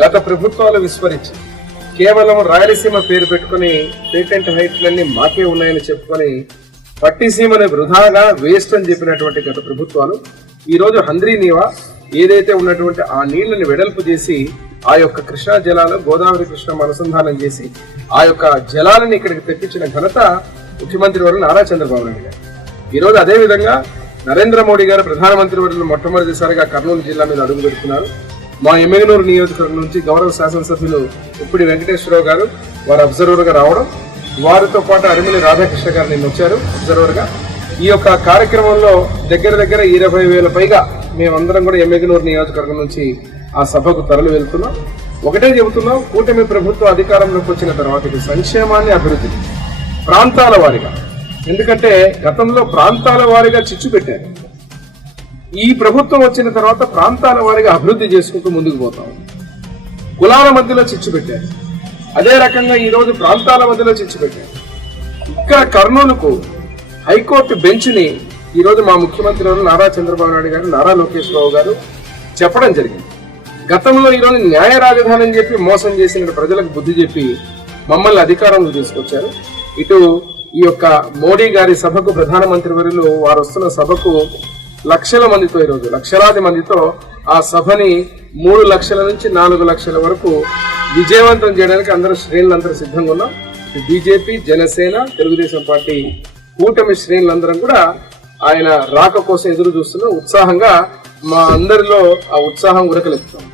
గత ప్రభుత్వాలు విస్మరించి కేవలం రాయలసీమ పేరు పెట్టుకుని పేటెంట్ హైట్లన్నీ మాకే ఉన్నాయని చెప్పుకొని పట్టిసీమని వృధాగా వేస్ట్ అని చెప్పినటువంటి గత ప్రభుత్వాలు ఈ రోజు హంద్రీ నీవా ఏదైతే ఉన్నటువంటి ఆ నీళ్ళను వెడల్పు చేసి ఆ యొక్క కృష్ణా జలాలు గోదావరి కృష్ణ అనుసంధానం చేసి ఆ యొక్క జలాలను ఇక్కడికి తెప్పించిన ఘనత ముఖ్యమంత్రి వారు నారా చంద్రబాబు నాయుడు గారు. ఈ రోజు అదే విధంగా నరేంద్ర మోడీ గారు ప్రధానమంత్రి వర్యులు మొట్టమొదటిసారిగా కర్నూలు జిల్లా మీద అడుగు పెడుతున్నారు మా ఎమ్మెగనూరు నియోజకవర్గం నుంచి గౌరవ శాసనసభ్యులు ఉప్పిడి వెంకటేశ్వరరావు గారు వారు అబ్జర్వర్గా రావడం వారితో పాటు అరిమిలి రాధాకృష్ణ గారు నిన్న వచ్చారు అబ్జర్వర్గా. ఈ యొక్క కార్యక్రమంలో దగ్గర దగ్గర ఇరవై వేల పైగా మేమందరం కూడా ఎమ్మెగనూరు నియోజకవర్గం నుంచి ఆ సభకు తరలి వెళ్తున్నాం. ఒకటే చెబుతున్నాం కూటమి ప్రభుత్వం అధికారంలోకి వచ్చిన తర్వాత ఇది సంక్షేమాన్ని అభివృద్ధి ప్రాంతాల వారిగా. ఎందుకంటే గతంలో ప్రాంతాల వారిగా చిచ్చు పెట్టారు. ఈ ప్రభుత్వం వచ్చిన తర్వాత ప్రాంతాల వారిగా అభివృద్ధి చేసుకుంటూ ముందుకు పోతాం. కులాల మధ్యలో చిచ్చు పెట్టారు. అదే రకంగా ఈ రోజు ప్రాంతాల మధ్యలో చిచ్చు పెట్టారు. ఇక్కడ కర్నూలుకు హైకోర్టు బెంచ్ని ఈరోజు ఈ రోజు మా ముఖ్యమంత్రి నారా చంద్రబాబు నాయుడు గారు నారా లోకేష్ రావు గారు చెప్పడం జరిగింది. గతంలో ఈ రోజు న్యాయ రాజధాని అని చెప్పి మోసం చేసిన ప్రజలకు బుద్ధి చెప్పి మమ్మల్ని అధికారంలో తీసుకొచ్చారు. ఇటు ఈ యొక్క మోడీ గారి సభకు ప్రధానమంత్రి వర్యులు వారు వస్తున్న సభకు లక్షల మందితో ఈరోజు లక్షలాది మందితో ఆ సభని మూడు లక్షల నుంచి నాలుగు లక్షల వరకు విజయవంతం చేయడానికి అందరూ శ్రేణులందరూ సిద్ధంగా ఉన్నాం. బీజేపీ జనసేన తెలుగుదేశం పార్టీ కూటమి శ్రేణులందరం కూడా ఆయన రాక కోసం ఎదురు చూస్తున్న. ఉత్సాహంగా మా అందరిలో ఆ ఉత్సాహం ఉరకలెత్తుతాం